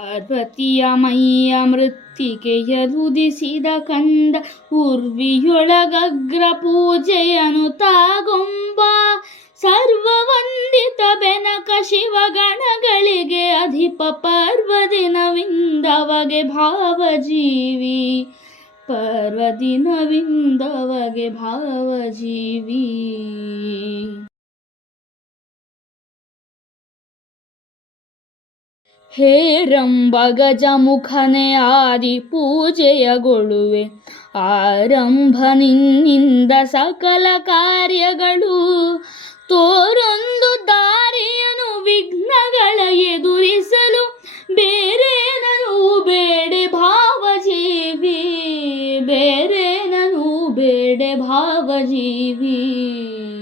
ಪಾರ್ವತಿಯ ಮೈಯ ಮೃತ್ತಿಕೆಯಲುದಿಸಿದ ಕಂದ ಉರ್ವಿಯೊಳಗಗ್ರ ಪೂಜೆಯನು ತಾಗೊಂಬ ಸರ್ವವಂದಿತ ಬೆನಕ ಶಿವಗಣಗಳಿಗೆ ಅಧಿಪ ಪರ್ವದಿನವಿಂದವಗೆ ಭಾವಜೀವಿ ಪರ್ವದಿನವಿಂದವಗೆ ಭಾವಜೀವಿ. ಹೇರಂಬ ಗಜಮುಖನೆ ಆದಿ ಪೂಜೆಯಗೊಳ್ಳುವೆ ಆರಂಭ ನಿನ್ನಿಂದ ಸಕಲ ಕಾರ್ಯಗಳು ತೋರೊಂದು ದಾರಿಯನು ವಿಘ್ನಗಳ ಎದುರಿಸಲು ಬೇರೆ ನನು ಬೇಡೆ ಭಾವಜೀವಿ ಬೇರೆ ನನು ಬೇಡೆ ಭಾವಜೀವಿ.